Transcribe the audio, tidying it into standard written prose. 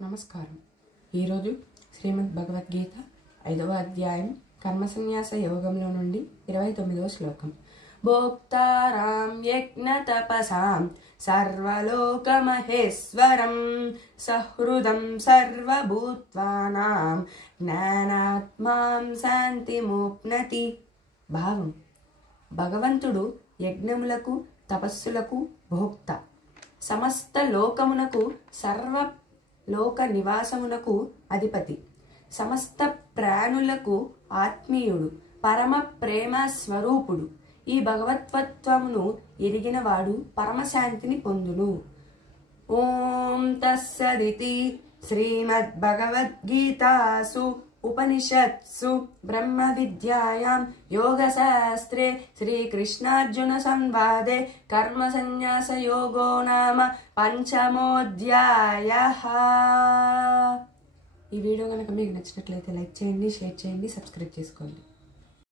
నమస్కారం. ఈరోజు శ్రీమద్ భగవద్గీత 5వ అధ్యాయం కర్మసన్యాస యోగంలో నుండి 29వ శ్లోకం. భోక్తారాం యజ్ఞ తపసాం సర్వలోకమహేశ్వరం సహృదం సర్వభూత్వానాం జ్ఞానాత్మాం శాంతిమోప్నతి. భావం: భగవంతుడు యజ్ఞములకు తపస్సులకు భోక్త, సమస్త లోకమునకు సర్వ లోక నివాసమునకు అధిపతి, సమస్త ప్రాణులకు ఆత్మీయుడు, పరమ ప్రేమ స్వరూపుడు. ఈ భగవత్వత్వమును ఎరిగినవాడు పరమశాంతిని పొందును. ఓం తస్సదితి శ్రీమద్భగవద్గీతాసు ఉపనిషత్సు బ్రహ్మ విద్యాయాం యోగశాస్త్రే శ్రీకృష్ణార్జున సంవాదే కర్మ సన్యాస యోగో నామ పంచమోధ్యాయః. ఈ వీడియో కనుక మీకు నచ్చినట్లయితే లైక్ చేయండి, షేర్ చేయండి, సబ్స్క్రైబ్ చేసుకోండి.